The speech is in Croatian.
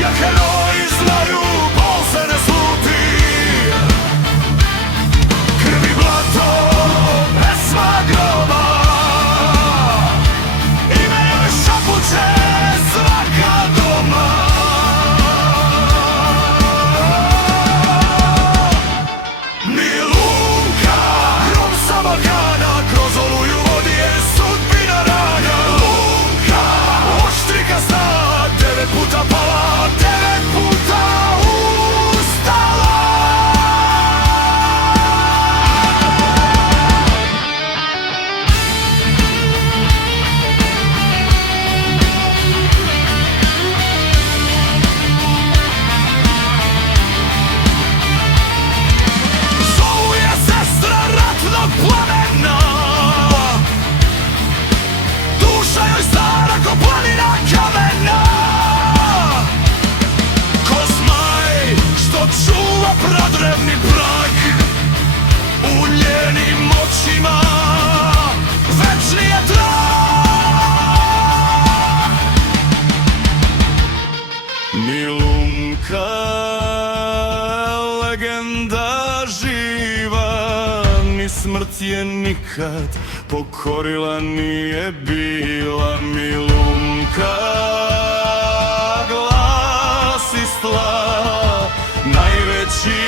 jer heroji znaju, bol se ne sluti. Krvi blato, pesma groba, ime joj šapuće svaka doma. Milunka, grom sa Balkana, kroz oluju vodi je sudbina ranja. Lunka, oštrika zna, 9 puta pala, 9 puta ustala. Zovu je sestra ratnog plamena, duša joj stara ko planina kamena. Ko zmaj što čuva pradrevni prag, u njenim očima večni je trag. Milunka, legenda živa, ni smrt je nikad pokorila nije bila. Milunka, glas i sla, najveći